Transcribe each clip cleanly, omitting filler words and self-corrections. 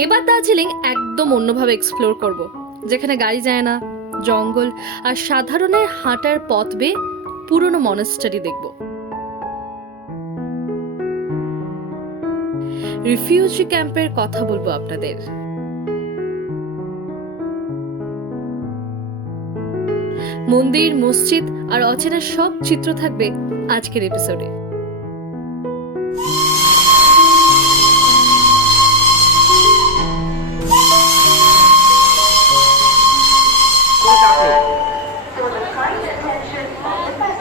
এবার দার্জিলিং একদম অন্যভাবে এক্সপ্লোর করব, যেখানে গাড়ি যায় না, জঙ্গল আর সাধারণের হাঁটার পথ বেয়ে পুরনো মনাস্টারি দেখব। রিফিউজি ক্যাম্পের কথা বলবো আপনাদের। মন্দির, মসজিদ আর অচেনা সব চিত্র থাকবে আজকের এপিসোডে।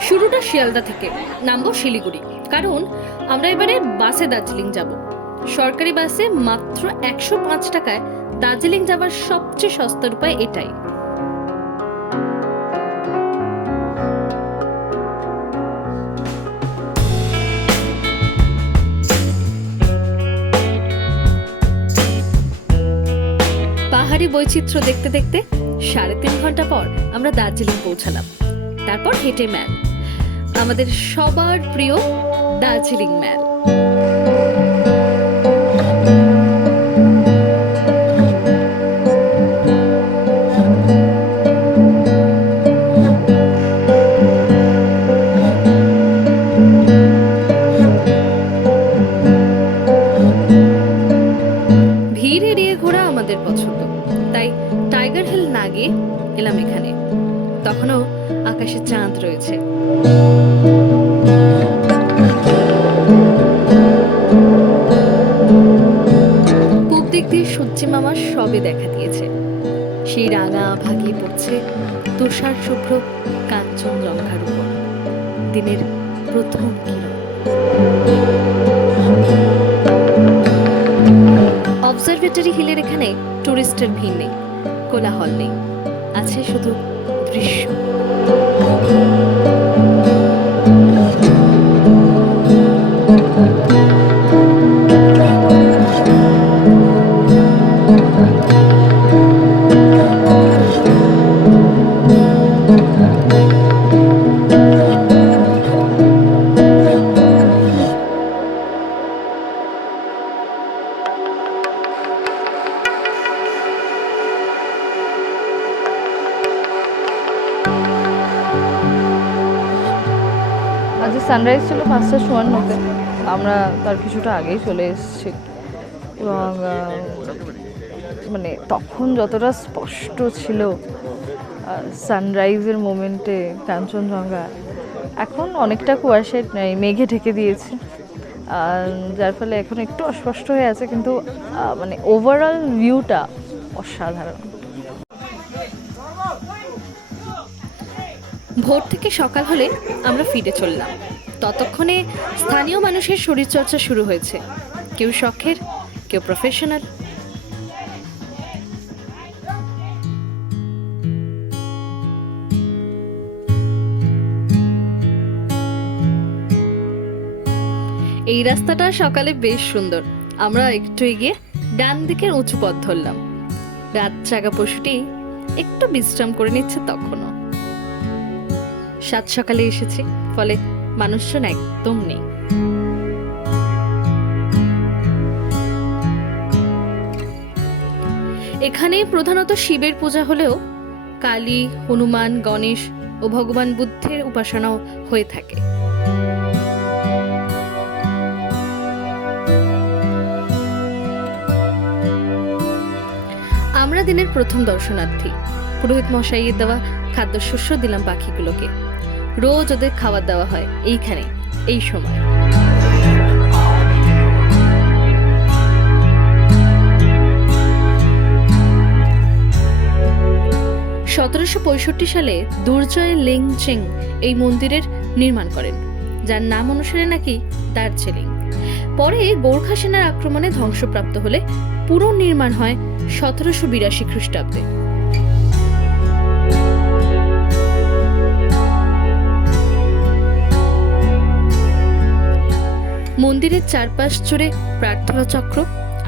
শুরুটা শিয়ালদা থেকে, নামবো শিলিগুড়ি, কারণ আমরা এবারে বাসে দার্জিলিং যাব। সরকারি বাসে মাত্র 105 টাকায় দার্জিলিং যাওয়ার সবচেয়ে সস্তার উপায় এটাই। পাহাড়ি বৈচিত্র্য দেখতে দেখতে 3.5 ঘন্টা পর আমরা দার্জিলিং পৌঁছালাম। তারপর হেঁটে ম্যাল, আমাদের সবার প্রিয় দার্জিলিং ম্যাল। ভিড় এড়িয়ে ঘোরা আমাদের পছন্দ, তাই টাইগার হিল না গিয়ে এলাম এখানে। তখনও আকাশে চাঁদ রয়েছে। পূব দিক দিয়ে সূর্যি মামা সবে দেখা দিয়েছে। সেই রাঙা ভাগিয়ে পড়ছে তুষার শুভ্র কাঞ্চনজঙ্ঘার উপর দিনের প্রথম কিরণ। অবজারভেটরি হিলের এখানে টুরিস্টের ভিড় নেই, কোলাহল নেই, আছে শুধু দৃশ্য। আজ সানরাইজ ছিল 5:54-তে, আমরা তার কিছুটা আগেই চলে এসেছি এবং মানে তখন যতটা স্পষ্ট ছিল সানরাইজের মোমেন্টে কাঞ্চনজঙ্ঘা, এখন অনেকটা কুয়াশায় মেঘে ঢেকে দিয়েছে, যার ফলে এখন একটু অস্পষ্ট হয়ে আছে, কিন্তু মানে ওভারঅল ভিউটা অসাধারণ। ভোর থেকে সকাল হলে আমরা ফিরে চললাম। ততক্ষণে স্থানীয় মানুষের শরীরচর্চা শুরু হয়েছে, কেউ শখের, কেউ প্রফেশনাল। এই রাস্তাটা সকালে বেশ সুন্দর। আমরা একটু এগিয়ে ডান দিকের উঁচু পথ ধরলাম। রাত জাগা পশুটি একটু বিশ্রাম করে নিচ্ছে তখনও। সাত সকালে এসেছি, ফলে মানুষজন একদম নেই। এখানে প্রধানত শিবের পূজা হলেও কালী, হনুমান, গণেশ ও ভগবান বুদ্ধের উপাসনাও হয়ে থাকে। আমরা দিনের প্রথম দর্শনার্থী। পুরোহিত মশাইয়ের দেওয়া খাদ্যশস্য দিলাম পাখিগুলোকে। রোজ ওদের খাবার দেওয়া হয় এইখানে এই সময়। 𝘓𝑒⁶65 সালে 𝘔𝘢𝘠𝑙𝑦𝐿𝑒𝑛𝐺𝑒𝑛𝑔 এই মন্দিরের নির্মাণ করেন, যার নাম অনুসারে নাকি দার্জিলিং। পরে গোর্খা সেনার আক্রমণে ধ্বংসপ্রাপ্ত হলে পুনর্নির্মাণ হয় 1782 খ্রিস্টাব্দে। মন্দিরের চারপাশ জুড়ে প্রার্থনা চক্র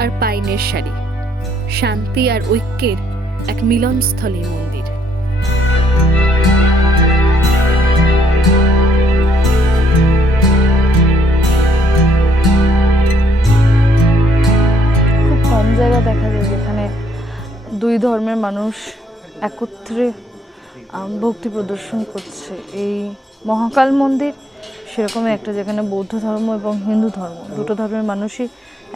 আর পাইনের সারি, শান্তি আর ঐক্যের এক মিলনস্থলী মন্দির। কম জায়গা দেখা যায় যেখানে দুই ধর্মের মানুষ একত্রে ভক্তি প্রদর্শন করছে। এই মহাকাল মন্দির সেরকমই একটা, যেখানে বৌদ্ধ ধর্ম এবং হিন্দু ধর্ম দুটো ধর্মের মানুষই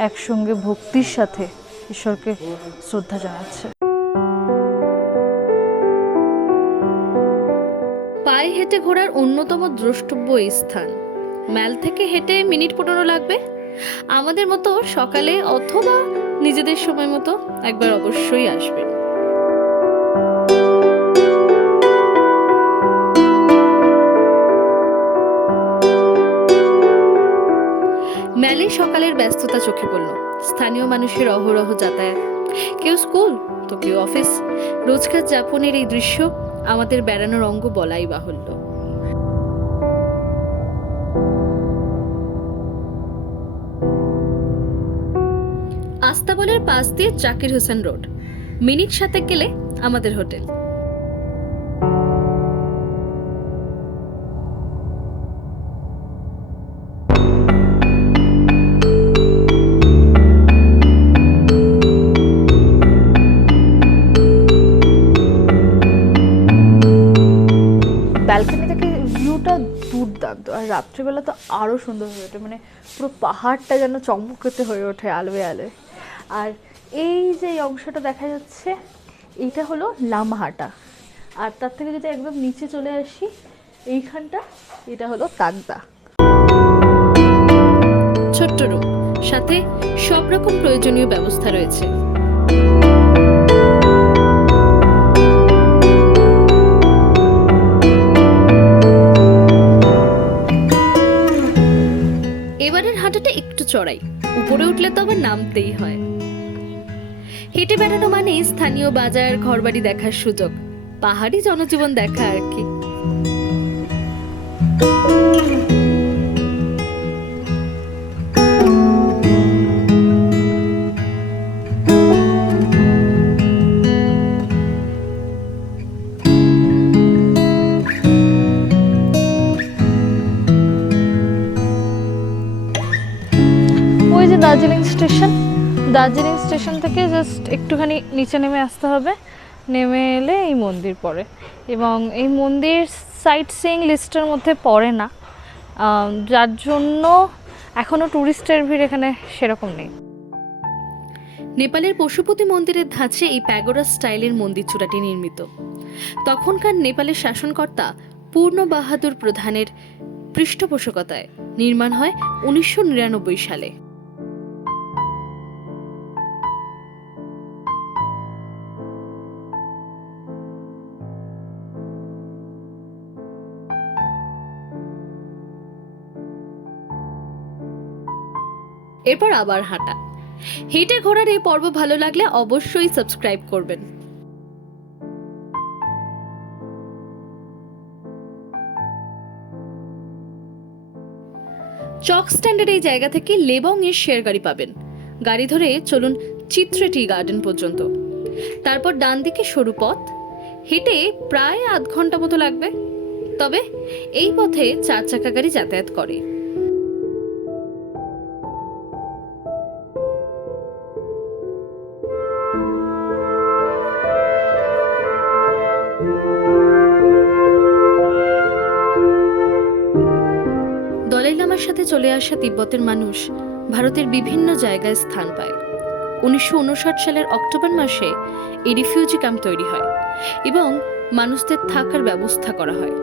একসঙ্গে ভক্তির সাথে ঈশ্বরকে শ্রদ্ধা জানাচ্ছে। পায়ে হেঁটে ঘোরার অন্যতম দ্রষ্টব্য এই স্থান। ম্যাল থেকে হেঁটে মিনিট 15 লাগবে। আমাদের মতো সকালে অথবা নিজেদের সময় মতো একবার অবশ্যই আসবেন। ম্যালে সকালের ব্যস্ততা চোখে পড়ল। স্থানীয় মানুষের অহরহ যাতায়াত, কেউ স্কুল তো কেউ অফিস। রোজকার যাপনের এই দৃশ্য আমাদের বেড়ানোর অঙ্গ বলাই বাহুল্য। আস্তাবলের পাশ দিয়ে জাকির হোসেন রোড, মিনিট 7 গেলে আমাদের হোটেল। ব্যালকনি থেকে ভিউটা দুর্দান্ত, আর রাত্রিবেলা তো আরও সুন্দর হয়ে ওঠে, মানে পুরো পাহাড়টা যেন চমকতে হয়ে ওঠে আলোয় আলোয়। আর এই যে অংশটা দেখা যাচ্ছে এইটা হলো লামহাটা, আর তার থেকে যদি একদম নিচে চলে আসি এইখানটা, এটা হলো তাগদা। ছোট্ট রুম, সাথে সব রকম প্রয়োজনীয় ব্যবস্থা রয়েছে। এবারের হাঁটাটা একটু চড়াই, উপরে উঠলে তো আবার নামতেই হয়। হেঁটে বেড়ানো মানে স্থানীয় বাজার, ঘরবাড়ি দেখার সুযোগ, পাহাড়ি জনজীবন দেখা আর কি। ওই যে দার্জিলিং স্টেশন, দার্জিলিং স্টেশন থেকে জাস্ট একটুখানি নিচে নেমে আসতে হবে। নেমে এলে এই মন্দির পড়ে, এবং এই মন্দির সাইট সিইং লিস্টের মধ্যে পড়ে না, যার জন্য এখনও ট্যুরিস্টের ভিড় এখানে সেরকম নেই। নেপালের পশুপতি মন্দিরের ধাঁচে এই প্যাগোডা স্টাইলের মন্দির চূড়াটি নির্মিত। তখনকার নেপালের শাসনকর্তা পূর্ণ বাহাদুর প্রধানের পৃষ্ঠপোষকতায় নির্মাণ হয় 1999 সালে। এরপর আবার হাঁটা। হেঁটে ঘোরার এই পর্ব ভালো লাগলে অবশ্যই সাবস্ক্রাইব করবেন। চক স্ট্যান্ডের এই জায়গা থেকে লেবং-এর শেয়ার গাড়ি পাবেন। গাড়ি ধরে চলুন চিত্রে টি গার্ডেন পর্যন্ত, তারপর ডান দিকে সরু পথ, হেঁটে প্রায় আধ ঘন্টা মতো লাগবে। তবে এই পথে 4 চাকা গাড়ি যাতায়াত করে। দলাই লামার সাথে চলে আসা তিব্বতের মানুষ ভারতের বিভিন্ন জায়গায় স্থান পায়। 1959 সালের অক্টোবর মাসে এই রিফিউজি ক্যাম্প তৈরি হয় এবং মানুষদের থাকার ব্যবস্থা করা হয়।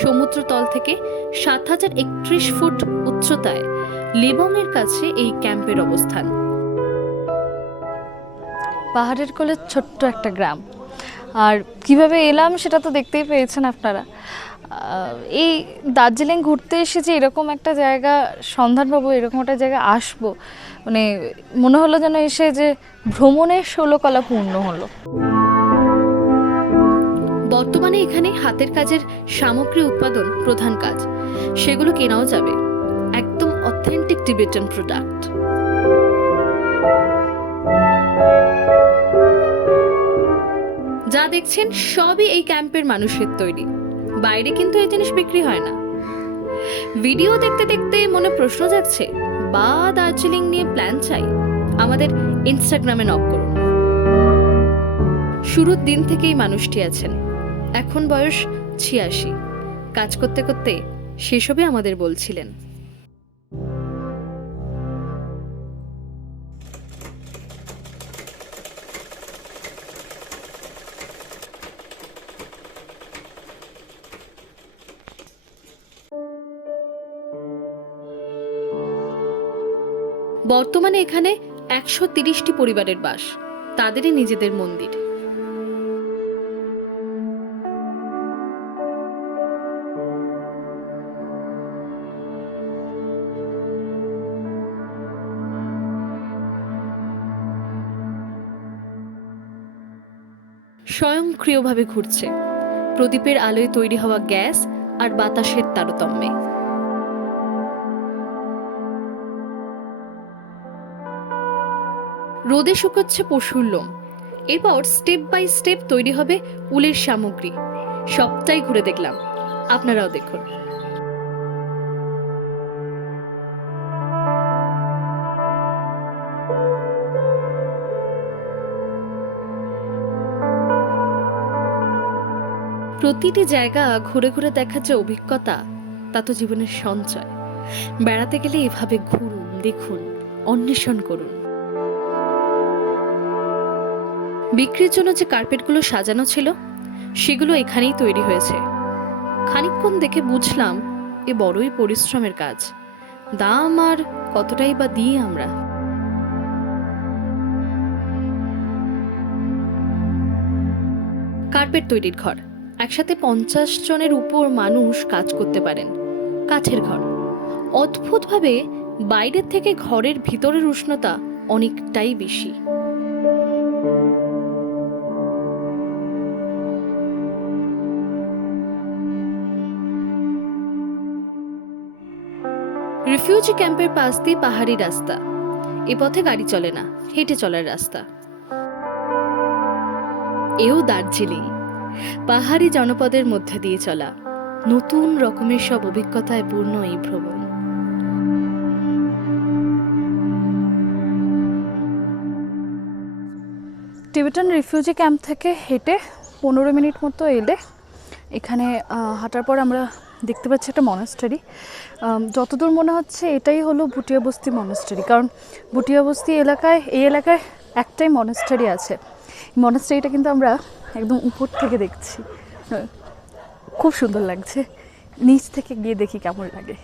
সমুদ্রতল থেকে 7031 ফুট উচ্চতায় লেবং-এর কাছে এই ক্যাম্পের অবস্থান। পাহাড়ের কোলে ছোট্ট একটা গ্রাম, আর কিভাবে এলাম সেটা তো দেখতেই পেয়েছেন আপনারা। এই দার্জিলিং ঘুরতে এসে এরকম একটা জায়গা সন্ধান পাবো, এরকম একটা জায়গায় আসবো, মানে মনে হলো যেন এসে যে ভ্রমণের 16 কলা পূর্ণ হলো। বর্তমানে এখানে হাতের কাজের সামগ্রী উৎপাদন প্রধান কাজ, সেগুলো কেনাও যাবে। একদম অথেন্টিক টিবেটান প্রোডাক্ট। যা দেখছেন সবই এই ক্যাম্পের মানুষের তৈরি, বাইরে কিন্তু এই জিনিস বিক্রি হয় না। ভিডিও দেখতে দেখতে মনে প্রশ্ন জাগছে, বা দার্জিলিং নিয়ে প্ল্যান চাই? আমাদের ইনস্টাগ্রামে নক করুন। শুরুর দিন থেকেই মানুষটি আছেন। এখন বয়স ৮৬। কাজ করতে করতে সেসবই আমাদের বলছিলেন। বর্তমানে এখানে ১৩০টি পরিবারের বাস, তাদেরই নিজেদের মন্দির। স্বয়ংক্রিয়ভাবে ঘুরছে, প্রদীপের আলোয় তৈরি হওয়া গ্যাস আর বাতাসের তারতম্যে। রোদে শুকাচ্ছে পশুর লোম। এরপর স্টেপ বাই স্টেপ তৈরি হবে উলের সামগ্রী। সবটাই ঘুরে দেখলাম, আপনারাও দেখুন। প্রতিটি জায়গা ঘুরে ঘুরে দেখার যে অভিজ্ঞতা, তা তো জীবনের সঞ্চয়। বেড়াতে গেলে এভাবে ঘুরুন, দেখুন, অন্বেষণ করুন। বিক্রির জন্য যে কার্পেটগুলো সাজানো ছিল, সেগুলো এখানেই তৈরি হয়েছে। খানিকক্ষণ দেখে বুঝলাম এ বড়ই পরিশ্রমের কাজ। দাম আর কতটাই বা দিই আমরা। কার্পেট তৈরির ঘর, একসাথে ৫০ জনের উপর মানুষ কাজ করতে পারেন। কাঠের ঘর। অদ্ভুতভাবে বাইরের থেকে ঘরের ভিতরের উষ্ণতা অনেকটাই বেশি। রিফিউজি ক্যাম্পের পাশ দিয়ে পাহাড়ি রাস্তা। এ পথে গাড়ি চলে না, হেঁটে চলার রাস্তা। এও দার্জিলিং, পাহাড়ি জনপদের মধ্যে দিয়ে চলা। নতুন রকমের সব অভিজ্ঞতায় পূর্ণ এই ভ্রমণ। টিবেটান রিফিউজি ক্যাম্প থেকে হেঁটে ১৫ মিনিট মতো এলে এখানে হাঁটার পর আমরা দেখতে পাচ্ছি একটা মনাস্টারি। যতদূর মনে হচ্ছে এটাই হলো ভুটিয়া-বস্তি মনাস্টারি, কারণ ভুটিয়া-বস্তি এই এলাকায় একটাই মনাস্টারি আছে। মনাস্টারিটা কিন্তু আমরা একদম উপর থেকে দেখছি, খুব সুন্দর লাগছে। নিচ থেকে গিয়ে দেখি কেমন লাগে।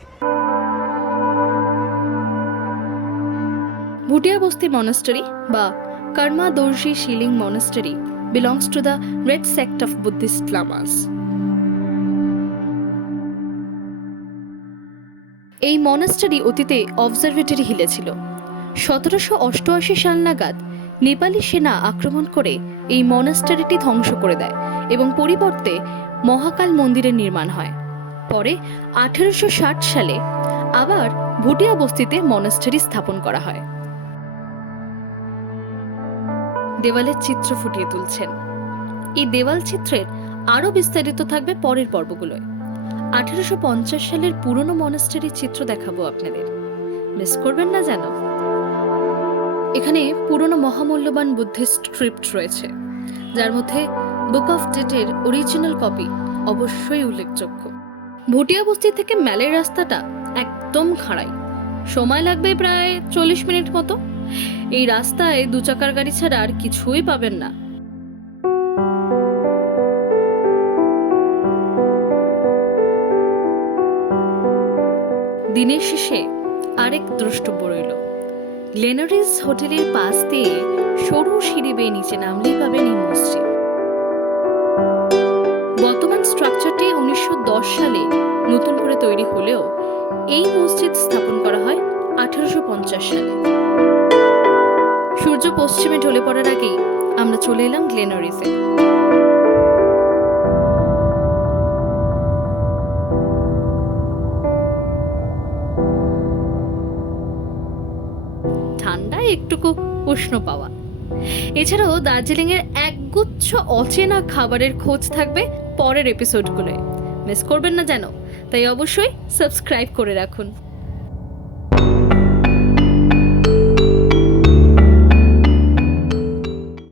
ভুটিয়া-বস্তি মনাস্টারি বা 𝘔𝘠𝘪𝑚𝑎 monastery belongs to the red sect of Buddhist lamas. এই মনাস্টারি অতীতে অবজারভেটরি হিলে ছিল। ১৭৮৮ সাল নাগাদ নেপালি সেনা আক্রমণ করে এই মনাস্টারিটি ধ্বংস করে দেয় এবং পরিবর্তে মহাকাল মন্দিরের নির্মাণ হয়। পরে ১৮৬০ সালে আবার ভুটিয়া বস্তিতে মনাস্টারি স্থাপন করা হয়। দেওয়ালের চিত্র ফুটিয়ে তুলছেন। এই দেওয়াল চিত্রের আরো বিস্তারিত থাকবে পরের পর্বগুলোয়। ১৮৫০ সালের পুরনো মনাস্টারির চিত্র দেখাবো আপনাদের, মিস করবেন না যেন। এখানে পুরনো মহামূল্যবান বুদ্ধিস্ট স্ক্রিপ্ট রয়েছে, যার মধ্যে বুক অফ ডেটের অরিজিনাল কপি অবশ্যই উল্লেখযোগ্য। ভুটিয়া বস্তি থেকে ম্যালের রাস্তাটা একদম খাড়াই, সময় লাগবে প্রায় ৪০ মিনিট মতো। এই রাস্তায় ২ চাকার গাড়ি ছাড়া আর কিছুই পাবেন না। দিনের শেষে আরেক দ্রষ্টব্য রইল। গ্লেনারিজ হোটেলের পাশ দিয়ে সরু সিঁড়ি বেয়ে নিচে নামলেই পাবেন এই মসজিদ। বর্তমান স্ট্রাকচারটি ১৯১০ সালে নতুন করে তৈরি হলেও এই মসজিদ স্থাপন করা হয় ১৮৫০ সালে। সূর্য পশ্চিমে ঢলে পড়ার আগেই আমরা চলে এলাম গ্লেনারিজে। ঠান্ডা একটুকু উষ্ণ পাওয়া। এছাড়াও দার্জিলিং এর একগুচ্ছ অচেনা খাবারের খোঁজ থাকবে পরের এপিসোডগুলোয়, মিস করবেন না যেন। তাই অবশ্যই সাবস্ক্রাইব করে রাখুন।